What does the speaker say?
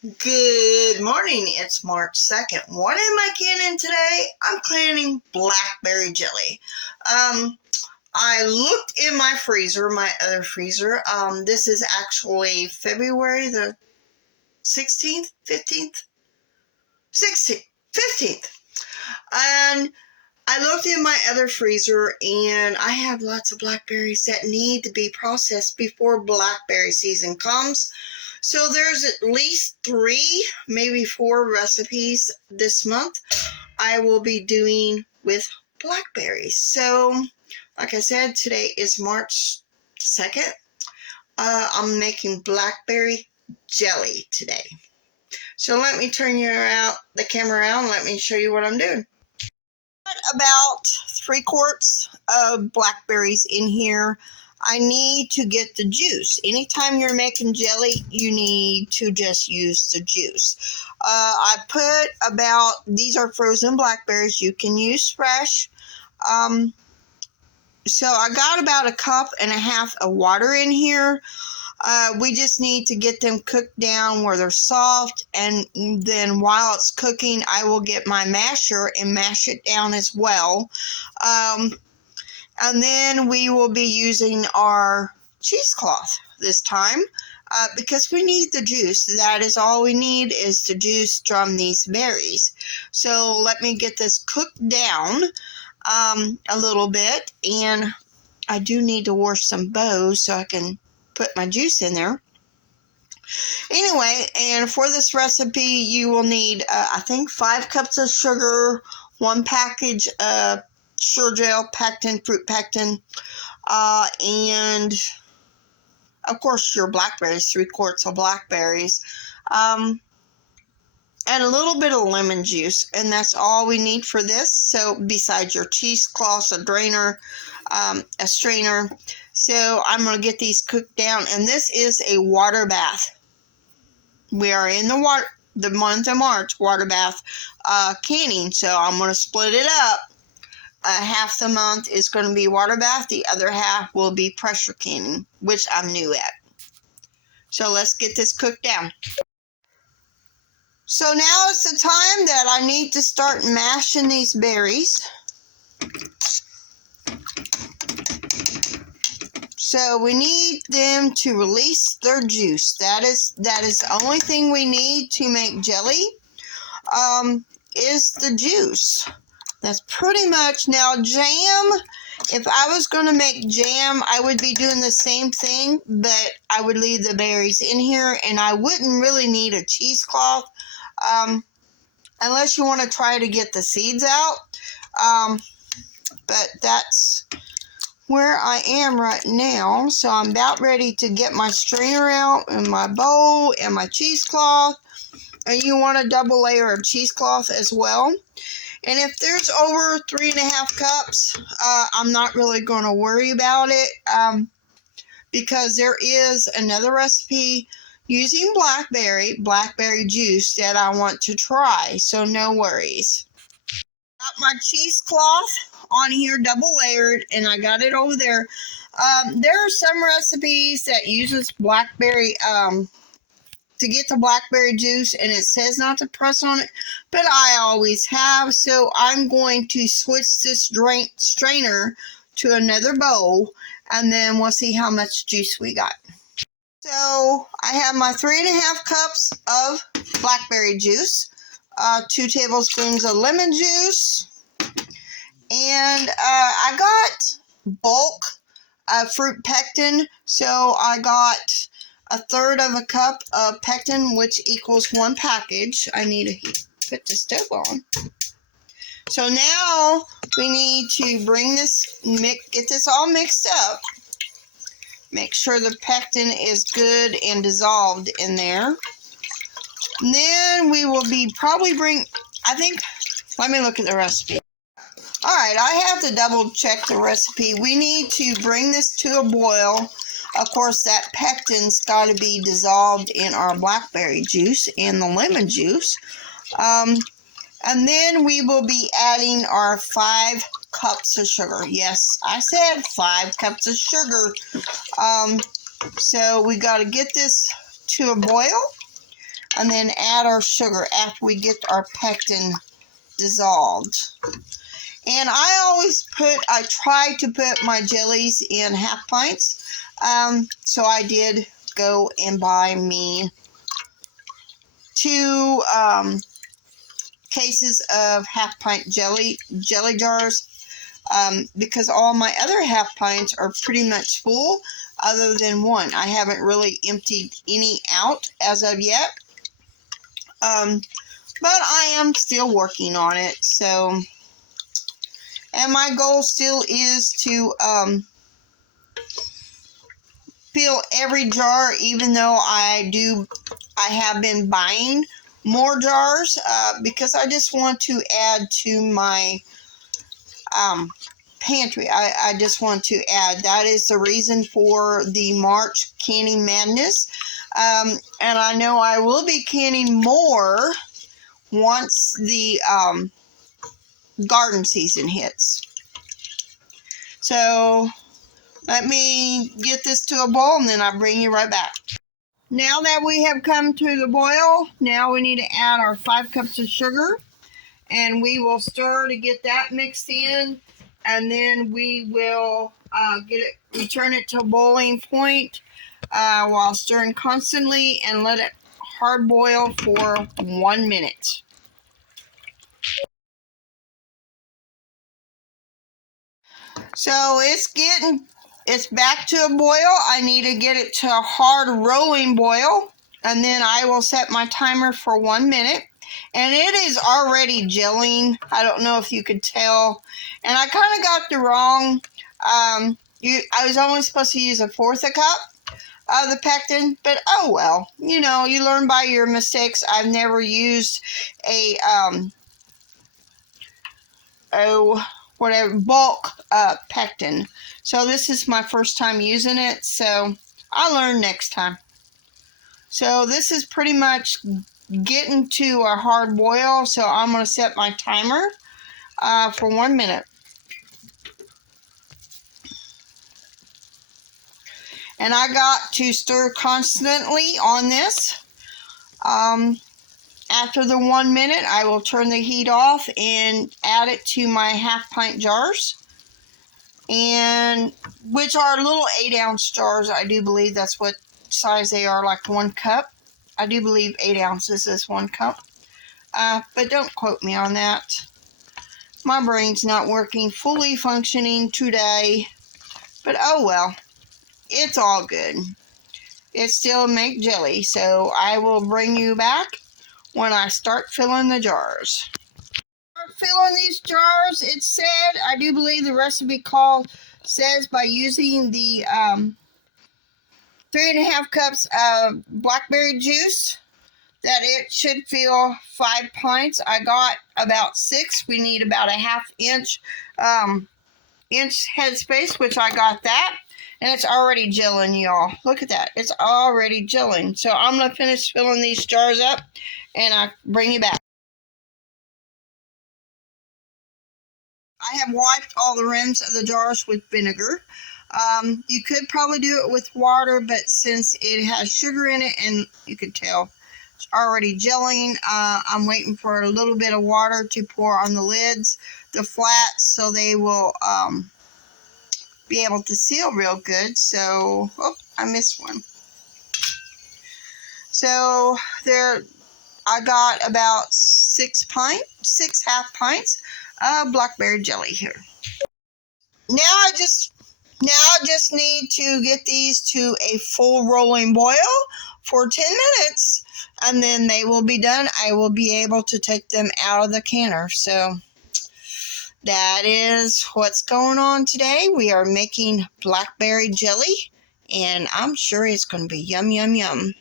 Good morning. It's March 2nd. What am I canning today? I'm canning blackberry jelly. I looked in my freezer, my other freezer. This is actually February the 16th, 15th, 16th, 15th. And I looked in my other freezer and I have lots of blackberries that need to be processed before blackberry season comes. So there's at least 3, maybe 4 recipes this month I will be doing with blackberries. So, like I said, today is March 2nd. I'm making blackberry jelly today. So let me turn the camera around and let me show you what I'm doing. About 3 quarts of blackberries in here. I need to get the juice. Anytime you're making jelly, you need to just use the juice. I put these are frozen blackberries. You can use fresh. So I got about 1.5 cups of water in here. We just need to get them cooked down where they're soft, and then while it's cooking, I will get my masher and mash it down as well. And then we will be using our cheesecloth this time because we need the juice. That is all we need, is the juice from these berries. So let me get this cooked down a little bit, and I do need to wash some bowls so I can put my juice in there. Anyway, and for this recipe, you will need, I think, 5 cups of sugar, 1 package of sugar gel, pectin, fruit pectin, and of course your blackberries, 3 quarts of blackberries, and a little bit of lemon juice, and that's all we need for this. So besides your cheesecloth, a drainer, a strainer. So I'm going to get these cooked down, and this is a water bath. We are in the month of March, water bath canning, so I'm going to split it up. Half the month is going to be water bath, the other half will be pressure canning, which I'm new at. So let's get this cooked down. So now is the time that I need to start mashing these berries. So we need them to release their juice. That is the only thing we need to make jelly, is the juice. That's pretty much. Now jam, if I was going to make jam, I would be doing the same thing, but I would leave the berries in here, and I wouldn't really need a cheesecloth, unless you want to try to get the seeds out. But that's where I am right now. So I'm about ready to get my strainer out and my bowl and my cheesecloth. And you want a double layer of cheesecloth as well. And if there's over 3.5 cups, I'm not really going to worry about it, because there is another recipe using blackberry juice that I want to try. So no worries. Got my cheesecloth on here double layered, and I got it over there. There are some recipes that uses blackberry to get the blackberry juice, and it says not to press on it, but I always have. So I'm going to switch this strainer to another bowl, and then we'll see how much juice we got. So I have my 3.5 cups of blackberry juice, 2 tablespoons of lemon juice, and I got bulk fruit pectin, so I got 1/3 cup of pectin, which equals 1 package. I need to put the stove on. So now we need to get this all mixed up. Make sure the pectin is good and dissolved in there. And then we will be let me look at the recipe. Alright, I have to double check the recipe. We need to bring this to a boil. Of course, that pectin's got to be dissolved in our blackberry juice and the lemon juice. And then we will be adding our 5 cups of sugar. Yes, I said 5 cups of sugar. So we got to get this to a boil. and then add our sugar after we get our pectin dissolved. And I try to put my jellies in half pints. So I did go and buy me 2 cases of half pint jelly jars, because all my other half pints are pretty much full, other than one. I haven't really emptied any out as of yet. But I am still working on it. So, and my goal still is to fill every jar, even though I have been buying more jars, because I just want to add to my pantry. I just want to add. That is the reason for the March canning madness. And I know I will be canning more once the garden season hits. So let me get this to a boil and then I'll bring you right back. Now that we have come to the boil, now we need to add our 5 cups of sugar, and we will stir to get that mixed in, and then we will return it to a boiling point while stirring constantly, and let it hard boil for 1 minute. So it's back to a boil. I need to get it to a hard rolling boil, and then I will set my timer for 1 minute. And it is already gelling. I don't know if you could tell. And I kind of got the wrong. I was only supposed to use 1/4 cup of the pectin, but oh well. You know, you learn by your mistakes. I've never used a bulk pectin. So this is my first time using it, so I'll learn next time. So this is pretty much getting to a hard boil, so I'm going to set my timer for 1 minute. And I got to stir constantly on this. After the 1 minute, I will turn the heat off and add it to my half pint jars, and which are little 8-ounce jars. I do believe that's what size they are, like 1 cup. I do believe 8 ounces is 1 cup, but don't quote me on that. My brain's not working, fully functioning today, but oh well, it's all good. It still make jelly, so I will bring you back when I start filling the jars. Filling these jars, it said, I do believe the recipe says by using the 3.5 cups of blackberry juice, that it should fill 5 pints. I got about 6. We need about a 1/2 inch headspace, which I got that. And it's already gelling, y'all. Look at that. It's already gelling. So I'm going to finish filling these jars up, and I'll bring you back. I have wiped all the rims of the jars with vinegar. You could probably do it with water, but since it has sugar in it, and you could tell it's already gelling, I'm waiting for a little bit of water to pour on the lids, the flats, so they will be able to seal real good. So, oh, I missed one. So there, I got about 6 half pints of blackberry jelly here. Now I just need to get these to a full rolling boil for 10 minutes, and then they will be done. I will be able to take them out of the canner. So that is what's going on today. We are making blackberry jelly, and I'm sure it's going to be yum, yum, yum.